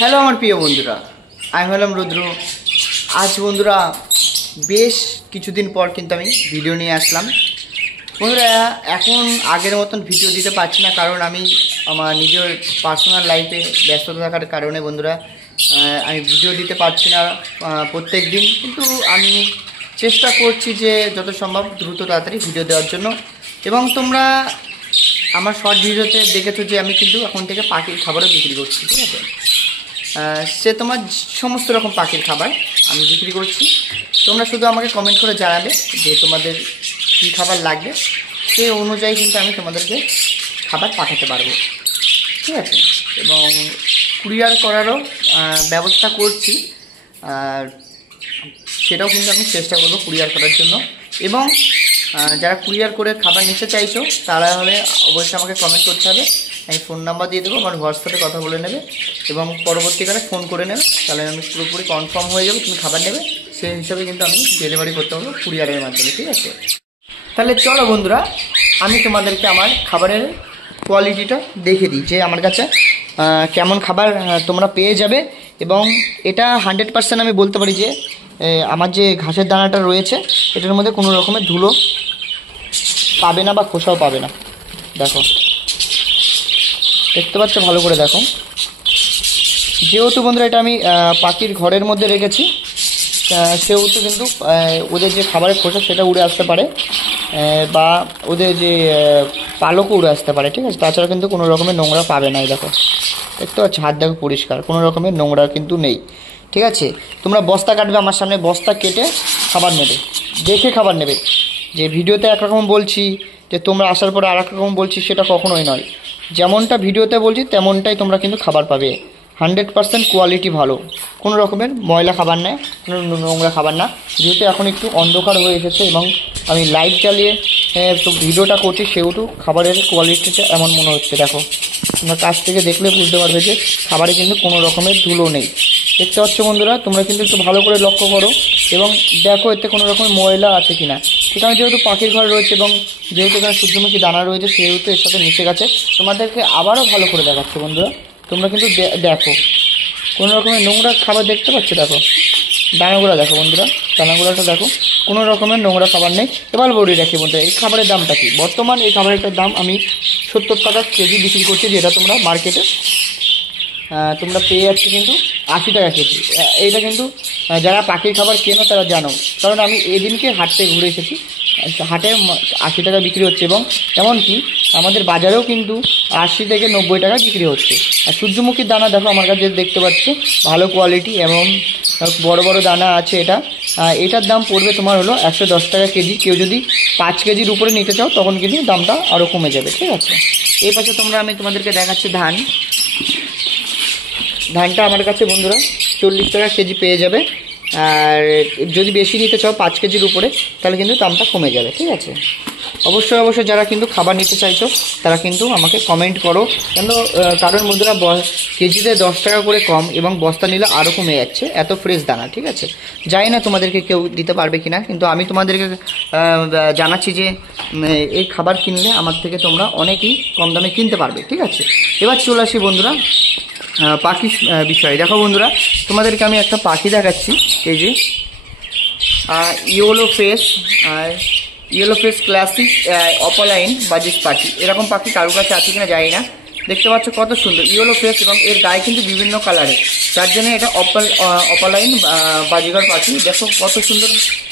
Hello আমার প্রিয় বন্ধুরা, আমি হলাম রুদ্র। আজ বন্ধুরা বেশ কিছুদিন পর কিন্তু আমি ভিডিও নিয়ে আসলাম। বন্ধুরা এখন আগের মতন ভিডিও দিতে পারছি না, কারণ আমি আমার নিজের পার্সোনাল লাইফে ব্যস্ততা থাকার কারণে বন্ধুরা আমি ভিডিও দিতে পারছি না প্রত্যেক দিন। কিন্তু আমি চেষ্টা করছি যে যত সম্ভব দ্রুত তাড়াতাড়ি ভিডিও দেওয়ার জন্য। এবং তোমরা আমার শর্ট ভিডিওতে দেখেছো যে আমি কিন্তু এখন থেকে পাখির খাবারও বিক্রি করছি, ঠিক আছে? সে তোমার সমস্ত রকম পাখির খাবার আমি বিক্রি করছি। তোমরা শুধু আমাকে কমেন্ট করে জানাবে যে তোমাদের কী খাবার লাগবে, সেই অনুযায়ী কিন্তু আমি তোমাদেরকে খাবার পাঠাতে পারবো, ঠিক আছে? এবং কুরিয়ার করারও ব্যবস্থা করছি, আর সেটাও কিন্তু আমি চেষ্টা করবো কুরিয়ার করার জন্য। এবং যারা কুরিয়ার করে খাবার নিতে চাইছো তারা হলে অবশ্যই আমাকে কমেন্ট করতে হবে। আমি ফোন নাম্বার দিয়ে দেবো, আমার হোয়াটসঅ্যাপে কথা বলে নেবে এবং পরবর্তীকালে ফোন করে নেবে, তাহলে আমি পুরোপুরি কনফার্ম হয়ে যাবো তুমি খাবার নেবে। সেই হিসাবে কিন্তু আমি ডেলিভারি করতে পারবো কুরিয়ারের মাধ্যমে, ঠিক আছে? তাহলে চলো বন্ধুরা, আমি তোমাদেরকে আমার খাবারের কোয়ালিটিটা দেখে দিই যে আমার কাছে কেমন খাবার তোমরা পেয়ে যাবে। এবং এটা 100% আমি বলতে পারি যে আমার যে ঘাসের দানাটা রয়েছে এটার মধ্যে কোনো রকমের ধুলো পাবে না বা খোসাও পাবে না। দেখো, দেখতে পাচ্ছ, ভালো করে দেখো। যেহেতু বন্ধুরা এটা আমি পাখির ঘরের মধ্যে রেখেছি, সেহেতু কিন্তু ওদের যে খাবারের খোসা সেটা উড়ে আসতে পারে, বা ওদের যে পালকও উড়ে আসতে পারে, ঠিক আছে? তাছাড়া কিন্তু কোনো রকমের নোংরা পাবে না। এই দেখো, দেখতে পাচ্ছ, হাত দেখো পরিষ্কার, কোনো রকমের নোংরা কিন্তু নেই, ঠিক আছে? তোমরা বস্তা কাটবে আমার সামনে, বস্তা কেটে খাবার নেবে, দেখে খাবার নেবে। যে ভিডিওতে একরকম বলছি যে তোমরা আসার পরে আর এক রকম বলছি, সেটা কখনোই নয়। যেমনটা ভিডিওতে বলছি তেমনটাই তোমরা কিন্তু খাবার পাবে। 100% কোয়ালিটি ভালো, কোনো রকমের ময়লা খাবার নেই, কোনো নোংরা খাবার না। যেহেতু এখন একটু অন্ধকার হয়ে এসেছে এবং আমি লাইট জ্বালিয়ে তো ভিডিওটা করছি, সেহেতু খাবারের কোয়ালিটিটা এমন মনে হচ্ছে। দেখো, তোমরা কাছ থেকে দেখলে বুঝতে পারবে যে খাবারে কিন্তু কোনো রকমের ধুলো নেই। দেখতে পাচ্ছ বন্ধুরা, তোমরা কিন্তু একটু ভালো করে লক্ষ্য করো এবং দেখো এতে কোনো রকমের ময়লা আছে কিনা। এখানে যেহেতু পাখির ঘর রয়েছে এবং যেহেতু এখানে সূর্যমুখী দানা রয়েছে, সেহেতু এর সাথে মিশে গেছে। তোমাদেরকে আবারও ভালো করে দেখাচ্ছে বন্ধুরা, তোমরা কিন্তু দেখো কোনো রকমের নোংরা খাবার দেখতে পাচ্ছ। দেখো দানাগুলো, দেখো বন্ধুরা, দানাগুলোটা দেখো, কোনো রকমের নোংরা খাবার নেই। এবার বলি রাখি বন্ধুরা, এই খাবারের দামটা কি? বর্তমান এই খাবারের দাম আমি 70 টাকা কেজি বিক্রি করছি, যেটা তোমরা মার্কেটে তোমরা পেয়ে যাচ্ছ কিন্তু 80 টাকা কেজি। এইটা কিন্তু যারা পাখির খাবার কেনো তারা জানো, কারণ আমি এদিনকে হাট থেকে ঘুরে এসেছি, হাটে 80 টাকা বিক্রি হচ্ছে। এবং এমনকি আমাদের বাজারেও কিন্তু 80 থেকে 90 টাকা বিক্রি হচ্ছে। আর সূর্যমুখীর দানা দেখো আমার কাছে দেখতে পাচ্ছ, ভালো কোয়ালিটি এবং বড় বড় দানা আছে। এটার দাম পড়বে তোমার হলো 110 টাকা কেজি। কেউ যদি 5 কেজির উপরে নিতে চাও তখন কিন্তু দামটা আরও কমে যাবে, ঠিক আছে? এই পাশে আমি তোমাদেরকে দেখাচ্ছি ধানটা আমার কাছে বন্ধুরা 40 টাকা কেজি পেয়ে যাবে। আর যদি বেশি নিতে চাও 5 কেজির উপরে, তাহলে কিন্তু দামটা কমে যাবে, ঠিক আছে? অবশ্যই যারা কিন্তু খাবার নিতে চাইছো তারা কিন্তু আমাকে কমেন্ট করো, কারণ বন্ধুরা কেজিতে 10 টাকা করে কম এবং বস্তা নিলে আরও কমে যাচ্ছে, এত ফ্রেশ দানা, ঠিক আছে? জানি না তোমাদেরকে কেউ দিতে পারবে কিনা, কিন্তু আমি তোমাদেরকে জানাচ্ছি যে এই খাবার কিনলে আমার থেকে তোমরা অনেকই কম দামে কিনতে পারবে, ঠিক আছে? এবার চলে আসি বন্ধুরা পাখি বিষয়ে। দেখো বন্ধুরা, তোমাদেরকে আমি একটা পাখি দেখাচ্ছি, এই যে ইয়েলো ফেস ক্লাসিক অপালাইন বাজিস পাখি। এরকম পাখি কারোর কাছে আছে কিনা জানি না। দেখতে পাচ্ছ কত সুন্দর ইয়েলো ফেস, এবং এর গায়ে কিন্তু বিভিন্ন কালারের, যার জন্য এটা অপালাইন বাজিগর পাখি। দেখো কত সুন্দর,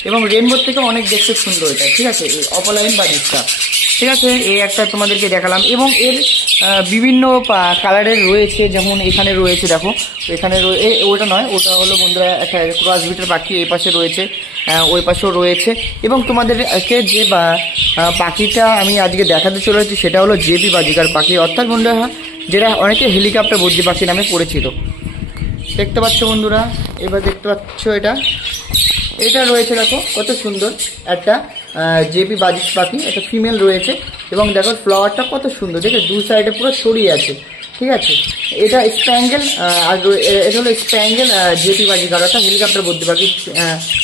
এবং রেনবোর থেকে অনেক দেখতে সুন্দর এটা, ঠিক আছে? এই অপালাইন বাজিসটা, ঠিক আছে? এই একটা তোমাদেরকে দেখালাম। এবং এর বিভিন্ন কালারের রয়েছে, যেমন এখানে রয়েছে, দেখো এখানে ওটা নয়, ওটা হলো বন্ধুরা একটা ক্রস বিটের পাখি। এই পাশে রয়েছে, ওই পাশেও রয়েছে। এবং তোমাদেরকে যে পাখিটা আমি আজকে দেখাতে চলেছি সেটা হলো জেপি বাজিকার পাখি, অর্থাৎ বন্ধুরা যেটা অনেকে হেলিকপ্টার বদ্রি পাখি নামে পড়েছিল। দেখতে পাচ্ছ বন্ধুরা, এবার দেখতে পাচ্ছ এটা রয়েছে, দেখো কত সুন্দর একটা জেপি বাজিস পাখি, একটা ফিমেল রয়েছে। এবং দেখো ফ্লাওয়ারটা কত সুন্দর, দেখে দু সাইডে পুরো ছড়িয়ে আছে, ঠিক আছে? এটা স্প্যাঙ্গেল, আর এটা হলো স্প্যাঙ্গেল জেপি বাজিকার, অর্থাৎ হেলিকপ্টার বদ্রি পাখি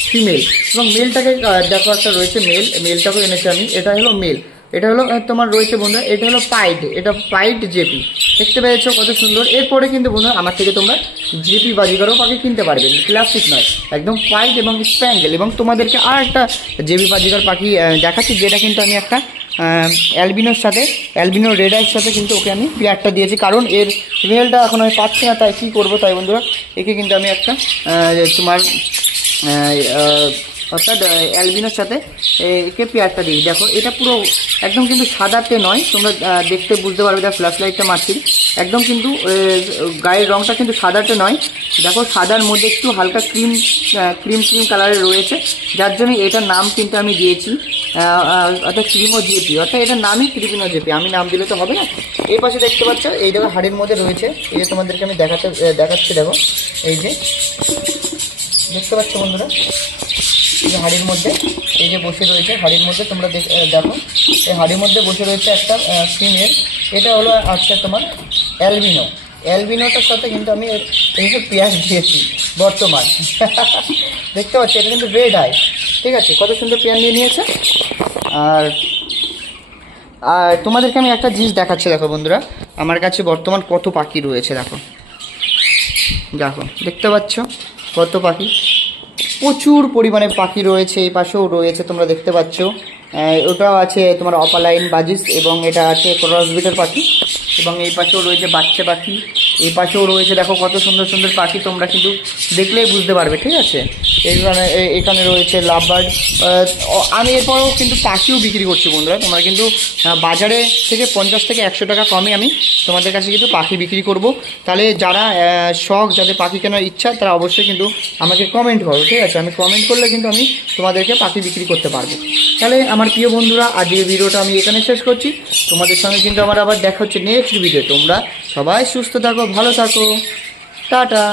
ফিমেল। এবং মেলটাকে দেখো একটা রয়েছে, মেলটাকেও এনেছি আমি, এটা হলো মেল। এটা হলো তোমার রয়েছে বন্ধুরা, এটা হলো পাইড, এটা পাইড জেপি, দেখতে পেয়েছো কত সুন্দর। এরপরে কিন্তু বন্ধুরা আমার থেকে তোমরা জেপি বাজিগারও পাখি কিনতে পারবে, ক্লাসিক নয়, একদম পাইড এবং স্প্যাঙ্গেল। এবং তোমাদেরকে আর একটা জেপি বাজিগার পাখি দেখাচ্ছি, যেটা কিন্তু আমি একটা অ্যালবিনোর সাথে, অ্যালবিনো রেড আইয়ের সাথে কিন্তু ওকে আমি পেয়ারটা দিয়েছি, কারণ এর ফিমেলটা এখন আমি পাচ্ছি না, তাই কী করবো, তাই বন্ধুরা একে কিন্তু আমি একটা তোমার অর্থাৎ অ্যালবিনোর সাথে একে পেয়ারটা দিই। দেখো এটা পুরো একদম কিন্তু সাদাতে নয়, তোমরা দেখতে বুঝতে পারবে, দেখো ফ্ল্যাশ লাইটটা মারছি, একদম কিন্তু গায়ের রঙটা কিন্তু সাদাতে নয়, দেখো সাদার মধ্যে একটু হালকা ক্রিম ক্রিম ক্রিম কালারের রয়েছে, যার জন্য এটার নাম কিন্তু আমি দিয়েছি অর্থাৎ ক্রিমো জেপি, অর্থাৎ এটার নামই ক্রিমিনো জেপি, আমি নাম দিলে তো হবে না। এই পাশে দেখতে পাচ্ছ এই দেখো হাড়ির মধ্যে রয়েছে, এই যে তোমাদেরকে আমি দেখাচ্ছি, দেখো এই যে দেখতে পাচ্ছ বন্ধুরা, এই যে হাড়ির মধ্যে এই যে বসে রয়েছে, হাড়ির মধ্যে তোমরা দেখো এই হাড়ির মধ্যে বসে রয়েছে একটা ফিমেল, এটা হলো আজকে তোমার অ্যালবিনো। অ্যালবিনোটার সাথে কিন্তু আমি এই যে পেঁয়াজ দিয়েছি বর্তমান দেখতে পাচ্ছি, এটা কিন্তু রেড আই, ঠিক আছে, কত সুন্দর পেঁয়াজ নিয়ে নিয়েছে। আর তোমাদেরকে আমি একটা জিনিস দেখাচ্ছি, দেখো বন্ধুরা আমার কাছে বর্তমান কত পাখি রয়েছে, দেখো দেখো দেখতে পাচ্ছ কত পাখি, প্রচুর পরিমাণে পাখি রয়েছে, এই পাশেও রয়েছে তোমরা দেখতে পাচ্ছ, ওটাও আছে তোমার অপালাইন বাজিস, এবং এটা আছে ক্রসবিটের পাখি, এবং এই পাশেও রয়েছে বাচ্চা পাখি, এই পাশেও রয়েছে, দেখো কত সুন্দর সুন্দর পাখি, তোমরা কিন্তু দেখলেই বুঝতে পারবে, ঠিক আছে। এখানে রয়েছে লাভ বার্ড, আমি এরপরেও কিন্তু পাখিও বিক্রি করছি বন্ধুরা, তোমরা কিন্তু বাজারে থেকে 50 থেকে 100 টাকা কমে আমি তোমাদের কাছে কিন্তু পাখি বিক্রি করব, তাহলে যারা শখ, যাদের পাখি কেনার ইচ্ছা, তারা অবশ্যই কিন্তু আমাকে কমেন্ট করো, ঠিক আছে, আমি কমেন্ট করলে কিন্তু আমি তোমাদেরকে পাখি বিক্রি করতে পারবো। তাহলে আমার প্রিয় বন্ধুরা আজকের ভিডিওটা আমি এখানে শেষ করছি, তোমাদের সঙ্গে কিন্তু আমার আবার দেখা হচ্ছে নেক্সট ভিডিও। তোমরা সবাই সুস্থ থাকো, ভালো থাকো, টাটা।